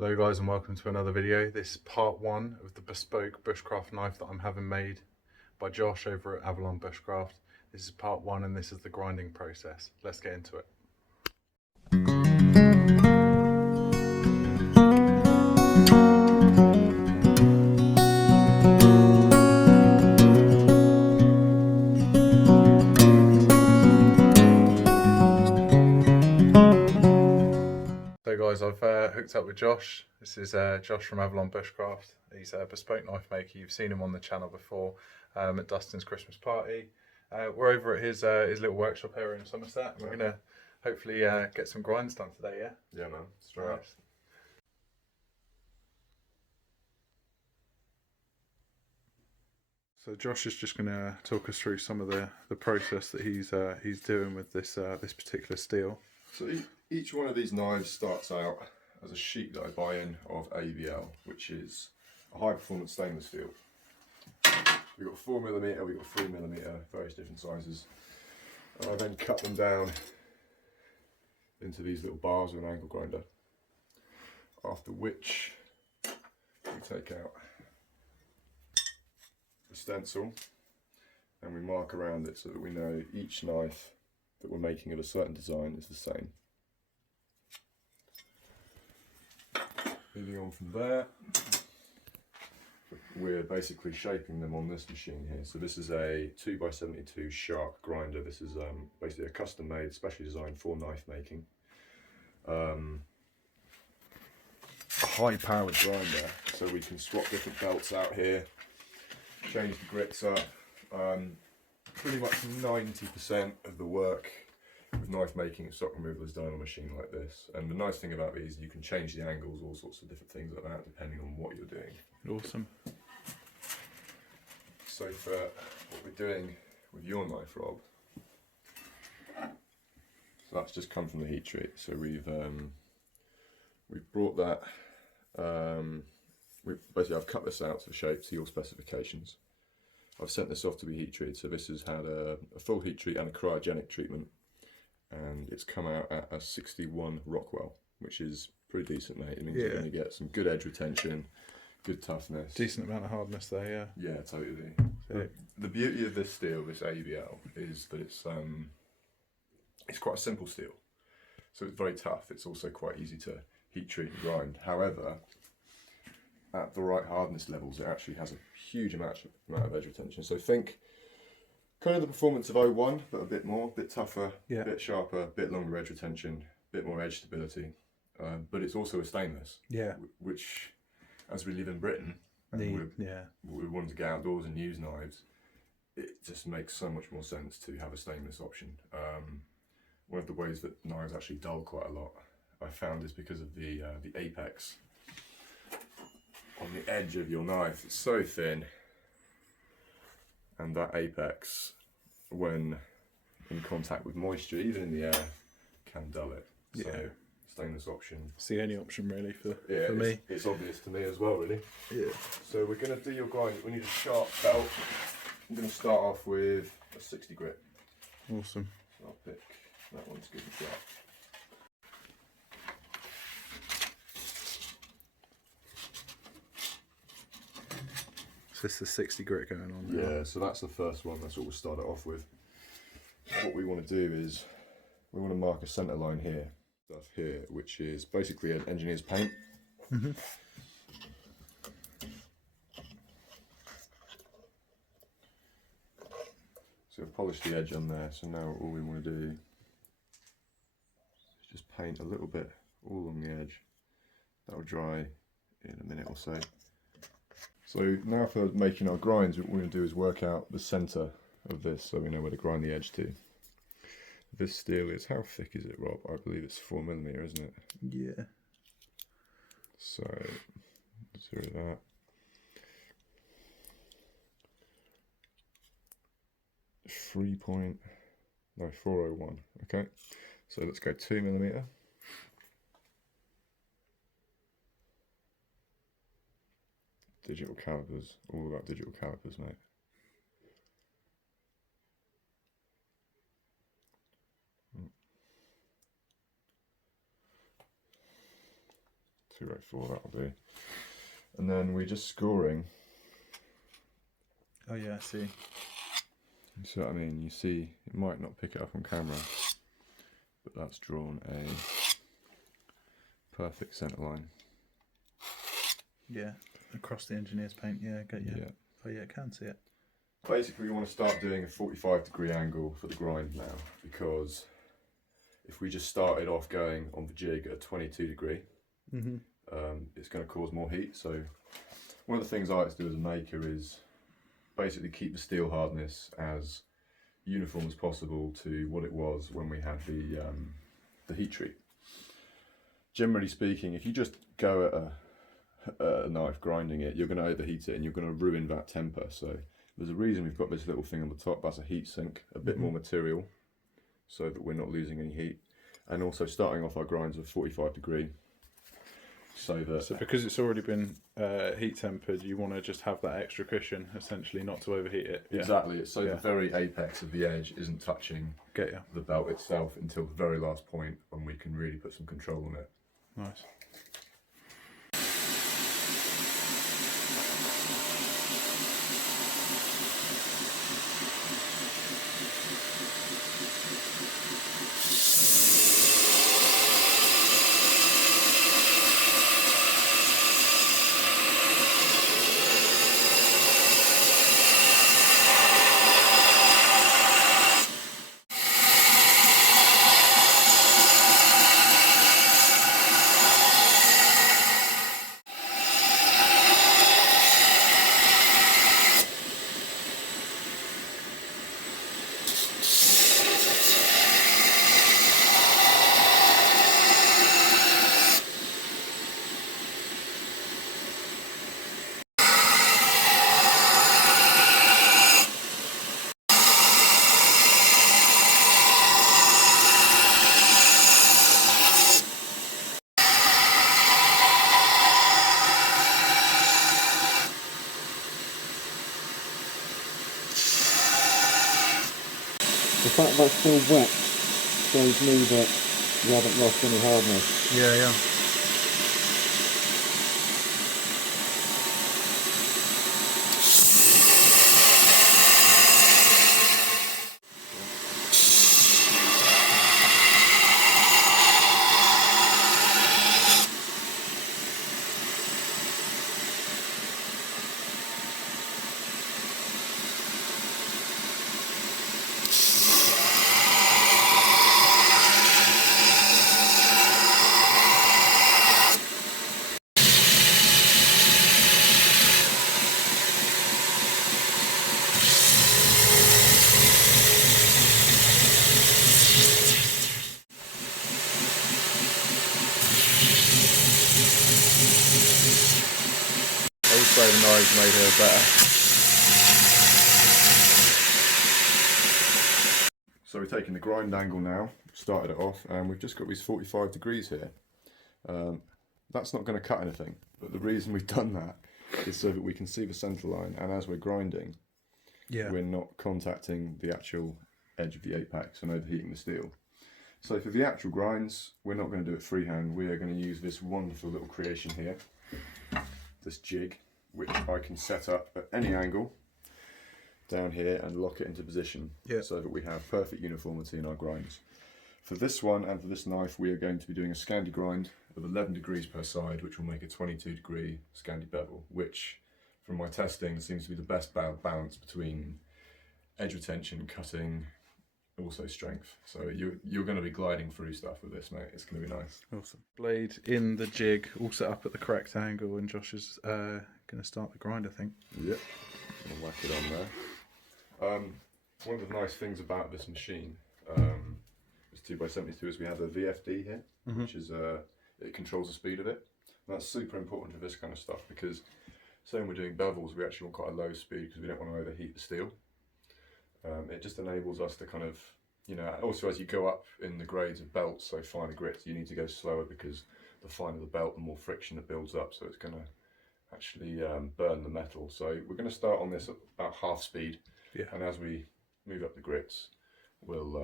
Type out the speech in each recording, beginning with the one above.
Hello guys and welcome to another video. This is part one of the bespoke bushcraft knife that I'm having made by Josh over at Avalon Bushcraft. This is part one and this is the grinding process. Let's get into it. So guys, I've hooked up with Josh. This is Josh from Avalon Bushcraft. He's a bespoke knife maker. You've seen him on the channel before at Dustin's Christmas party. We're over at his little workshop here in Somerset. We're going to hopefully get some grinds done today, yeah? Yeah man, straight up. So Josh is just going to talk us through some of the process that he's doing with this this particular steel. So each one of these knives starts out as a sheet that I buy in of Aeb-L, which is a high performance stainless steel. We've got 4mm, we've got 3mm, various different sizes. And I then cut them down into these little bars with an angle grinder. After which we take out a stencil and we mark around it so that we know each knife that we're making of a certain design is the same. Moving on from there, we're basically shaping them on this machine here. So this is a 2x72 sharp grinder. This is basically a custom made, specially designed for knife making. A high powered grinder, so we can swap different belts out here, change the grits up. Pretty much 90% of the work with knife making and stock removal is done on a machine like this. And the nice thing about these, you can change the angles, all sorts of different things like that, depending on what you're doing. Awesome. So for what we're doing with your knife, Rob, so that's just come from the heat treat. So we've brought that. Basically, I've cut this out to shape to your specifications. I've sent this off to be heat treated. So this has had a full heat treat and a cryogenic treatment, and it's come out at a 61 Rockwell, which is pretty decent, mate. It means you're going to get some good edge retention, good toughness. Decent amount of hardness there, yeah. Yeah, totally. The beauty of this steel, this Aeb-L, is that it's quite a simple steel. So it's very tough. It's also quite easy to heat treat and grind. However, at the right hardness levels, it actually has a huge amount of edge retention. So think kind of the performance of 01, but a bit more, a bit tougher, a bit sharper, a bit longer edge retention, a bit more edge stability. But it's also a stainless, which, as we live in Britain, and we want to get outdoors and use knives, it just makes so much more sense to have a stainless option. One of the ways that knives actually dull quite a lot, I found, is because of the apex on the edge of your knife. It's so thin, and that apex, when in contact with moisture, even in the air, can dull it. So stainless option. It's the only option really for me. It's obvious to me as well, really. Yeah. So we're going to do your grind. We need a sharp belt. I'm going to start off with a 60 grit. Awesome. So I'll pick that one to give a shot. So this is the 60 grit going on now. Yeah, so that's the first one. That's what we'll start it off with. What we want to do is we want to mark a centre line here, stuff here, which is basically an engineer's paint. So we'll polish the edge on there. So now all we want to do is just paint a little bit all along the edge. That will dry in a minute or so. So now for making our grinds, what we're going to do is work out the centre of this so we know where to grind the edge to. This steel is, how thick is it, Rob? I believe it's 4mm, isn't it? Yeah. So, zero that. No, 401. Okay, so let's go 2mm. Digital calipers, all about digital calipers, mate. 284 that'll do. And then we're just scoring. Oh yeah, I see. You see what I mean? You see, it might not pick it up on camera, but that's drawn a perfect centre line. Yeah, across the engineer's paint, yeah, I get you. Yeah. Oh yeah, I can see it. Basically, we want to start doing a 45-degree angle for the grind now, because if we just started off going on the jig at a 22 degree, it's going to cause more heat. So one of the things I like to do as a maker is basically keep the steel hardness as uniform as possible to what it was when we had the heat treat. Generally speaking, if you just go at a knife grinding it, you're going to overheat it and you're going to ruin that temper. So there's a reason we've got this little thing on the top. That's a heat sink, a bit more material so that we're not losing any heat. And also starting off our grinds with 45 degree. So because it's already been heat tempered, you want to just have that extra cushion, essentially, not to overheat it. Exactly. So the very apex of the edge isn't touching the belt itself until the very last point when we can really put some control on it. Nice. The fact that it's still wet shows me that you haven't lost any hardness. Yeah, yeah. Also, the knives made her better. So we're taking the grind angle now, started it off, and we've just got these 45 degrees here. That's not going to cut anything, but the reason we've done that is so that we can see the centre line, and as we're grinding, we're not contacting the actual edge of the apex and overheating the steel. So for the actual grinds, we're not going to do it freehand. We are going to use this wonderful little creation here, this jig, which I can set up at any angle down here and lock it into position so that we have perfect uniformity in our grinds. For this one and for this knife, we are going to be doing a Scandi grind of 11 degrees per side, which will make a 22 degree Scandi bevel, which from my testing seems to be the best balance between edge retention, cutting, also strength. So you're going to be gliding through stuff with this, mate. It's going to be nice. Awesome. Blade in the jig, all set up at the correct angle, and Josh is going to start the grind, I think. Yep. I'm going to whack it on there. One of the nice things about this machine, this 2x72, is we have a VFD here, which is it controls the speed of it. And that's super important for this kind of stuff, because say when we're doing bevels, we actually want quite a low speed because we don't want to overheat the steel. It just enables us to kind of, you know, also as you go up in the grades of belts, so finer grits, you need to go slower because the finer the belt, the more friction it builds up, so it's going to actually burn the metal. So we're going to start on this at about half speed, and as we move up the grits, we'll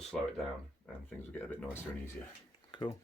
slow it down and things will get a bit nicer and easier. Cool.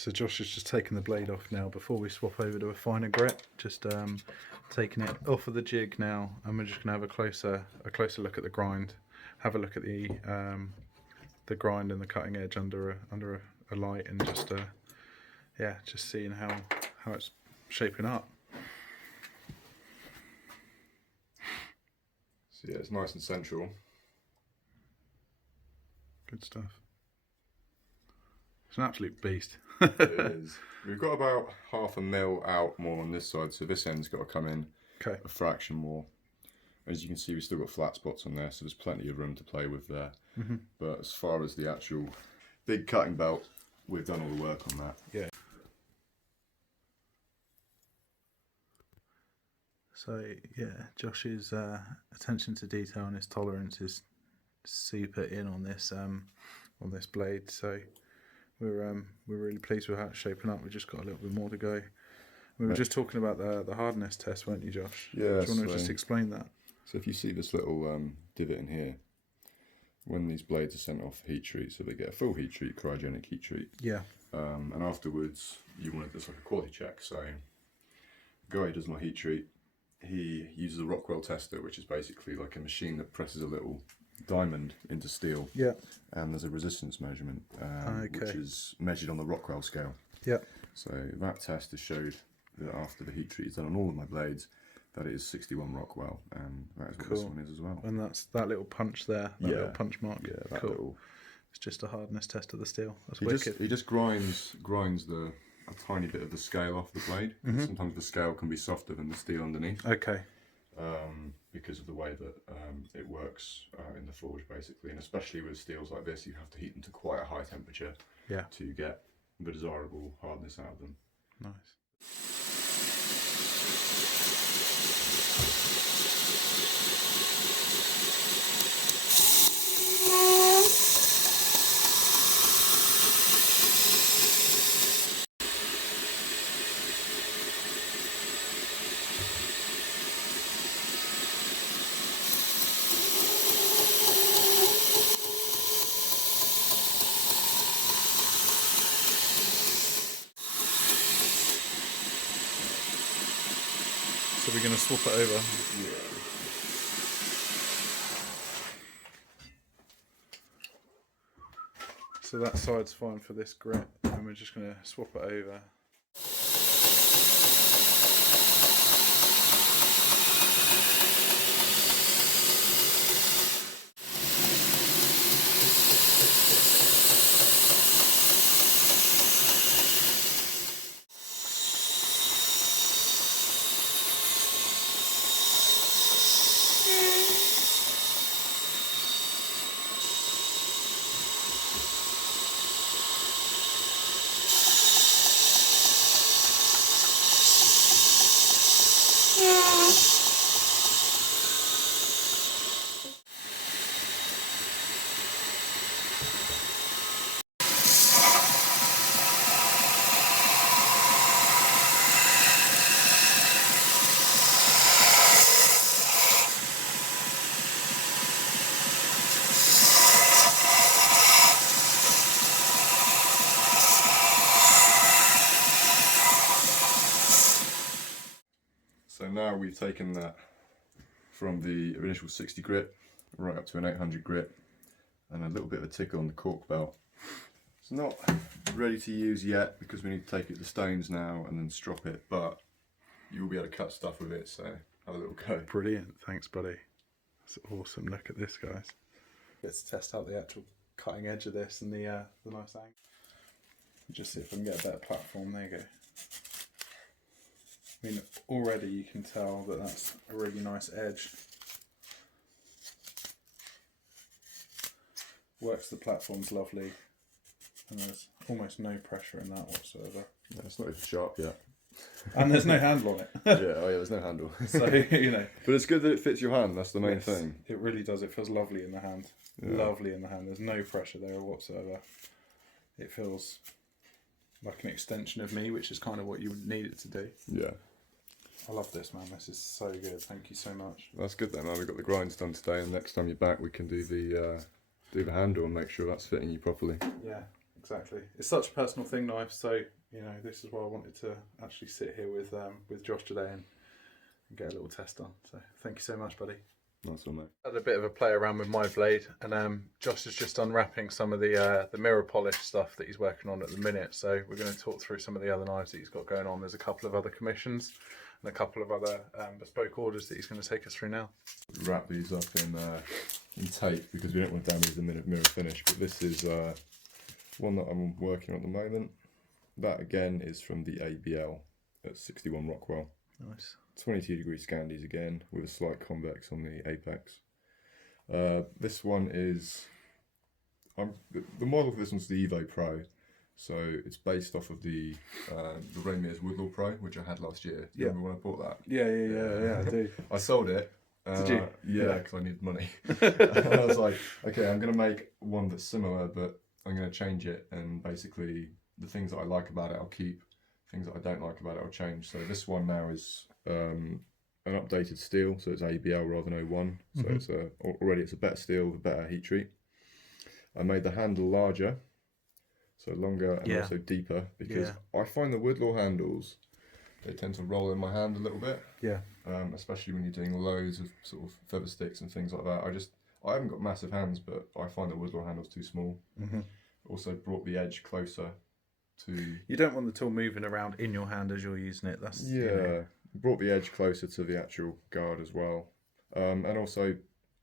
So Josh has just taken the blade off now before we swap over to a finer grit. Just taking it off of the jig now, and we're just going to have a closer look at the grind. Have a look at the grind and the cutting edge under a light, and just yeah, just seeing how it's shaping up. So yeah, it's nice and central. Good stuff. It's an absolute beast. It is. We've got about 1/2 mil out more on this side, so this end's got to come in a fraction more. As you can see, we've still got flat spots on there, so there's plenty of room to play with there. But as far as the actual big cutting belt, we've done all the work on that. Yeah. So yeah, Josh's attention to detail and his tolerance is super in on this blade. So we're really pleased with how it's shaping up. We've just got a little bit more to go. We were just talking about the hardness test, weren't you, Josh? Yeah. Do you want to just explain that? So if you see this little divot in here, when these blades are sent off heat treat, so they get a full heat treat, cryogenic heat treat. Yeah. And afterwards, you want it just like a quality check. So the guy who does my heat treat, he uses a Rockwell tester, which is basically like a machine that presses a little diamond into steel. Yeah. And there's a resistance measurement, which is measured on the Rockwell scale. Yeah. So that test has showed that after the heat treat is done on all of my blades, that it is 61 Rockwell, and that is what this one is as well. And that's that little punch there, that little punch mark. Yeah, that cool. little. It's just a hardness test of the steel. That's wicked. He just grinds a tiny bit of the scale off the blade. Sometimes the scale can be softer than the steel underneath. Okay. Because of the way that it works in the forge, basically, and especially with steels like this, you have to heat them to quite a high temperature to get the desirable hardness out of them. Nice. So we're going to swap it over. Yeah. So that side's fine for this grit, and we're just going to swap it over. So now we've taken that from the initial 60 grit right up to an 800 grit, and a little bit of a tickle on the cork belt. It's not ready to use yet because we need to take it to stones now and then strop it, but you'll be able to cut stuff with it, so have a little go. Brilliant, thanks buddy. That's awesome. Look at this, guys. Let's test out the actual cutting edge of this and the nice angle. Just see if I can get a better platform. There you go. I mean, already you can tell that that's a really nice edge. Works, the platform's lovely, and there's almost no pressure in that whatsoever. No, it's not even sharp yet. And there's no handle on it. There's no handle. So, you know. But it's good that it fits your hand, that's the main thing. It really does. It feels lovely in the hand. Yeah. Lovely in the hand. There's no pressure there whatsoever. It feels like an extension of me, which is kind of what you would need it to do. Yeah. I love this, man. This is so good. Thank you so much. That's good then, man. We've got the grinds done today, and next time you're back we can do the handle and make sure that's fitting you properly. Yeah. exactly. It's such a personal thing, knife. So you know, this is why I wanted to actually sit here with Josh today and get a little test done. So thank you so much, buddy. Nice one, mate. Had a bit of a play around with my blade, and Josh is just unwrapping some of the mirror polish stuff that he's working on at the minute. So we're going to talk through some of the other knives that he's got going on. There's a couple of other commissions and a couple of other bespoke orders that he's going to take us through now. Wrap these up in tape because we don't want to damage the mirror finish. But this is one that I'm working on at the moment. That again is from the Aeb-L at 61 Rockwell. Nice. 22-degree Scandis again with a slight convex on the apex. This one is the model for this one's the Evo Pro, so it's based off of the Ramirez Woodlaw Pro, which I had last year. Do you remember when I bought that? Yeah, I do. I sold it. Did you? Yeah, because I needed money. And I was like, okay, I'm going to make one that's similar, but I'm going to change it, and basically the things that I like about it I'll keep, things that I don't like about it I'll change. So this one now is an updated steel, so it's Aeb-L rather than 01. So it's already it's a better steel with a better heat treat. I made the handle larger, so longer and also deeper, because I find the Woodlaw handles, they tend to roll in my hand a little bit. Yeah. Especially when you're doing loads of sort of feather sticks and things like that. I haven't got massive hands, but I find the Woodlaw handles too small. Also brought the edge closer to. You don't want the tool moving around in your hand as you're using it. That's brought the edge closer to the actual guard as well, and also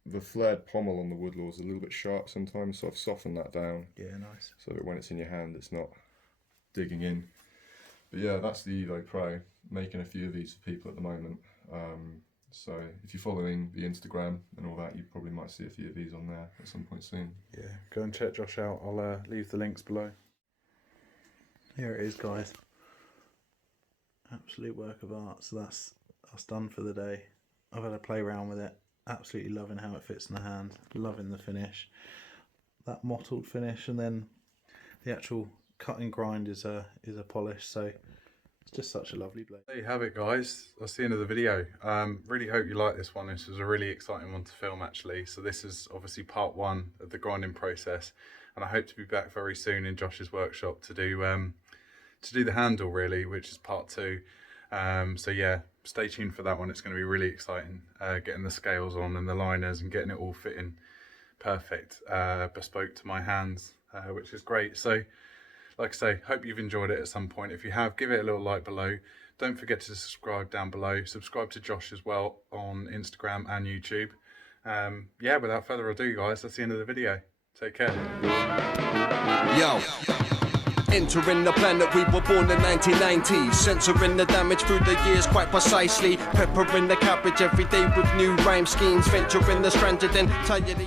the flared pommel on the Woodlaw is a little bit sharp sometimes, so I've softened that down. Yeah, nice. So that when it's in your hand, it's not digging in. But yeah, that's the Evo Pro. Making a few of these for people at the moment. So if you're following the Instagram and all that, you probably might see a few of these on there at some point soon. Yeah, go and check Josh out. I'll leave the links below. Here it is, guys. Absolute work of art. So that's done for the day. I've had a play around with it. Absolutely loving how it fits in the hand. Loving the finish. That mottled finish, and then the actual cut and grind is a polish. So it's just such a lovely blade. There you have it, guys. That's the end of the video. Really hope you like this one. This was a really exciting one to film, actually. So this is obviously part one of the grinding process, and I hope to be back very soon in Josh's workshop to do the handle, really, which is part two. So yeah, stay tuned for that one. It's going to be really exciting, getting the scales on and the liners and getting it all fitting perfect, bespoke to my hands, which is great. So like I say, hope you've enjoyed it at some point. If you have, give it a little like below. Don't forget to subscribe down below. Subscribe to Josh as well on Instagram and YouTube. Yeah, without further ado, guys, that's the end of the video. Take care. Yo. Entering the planet, we were born in 1990s. Censoring the damage through the years quite precisely. Peppering the cabbage every day with new rhyme schemes. Venturing the stranded and tired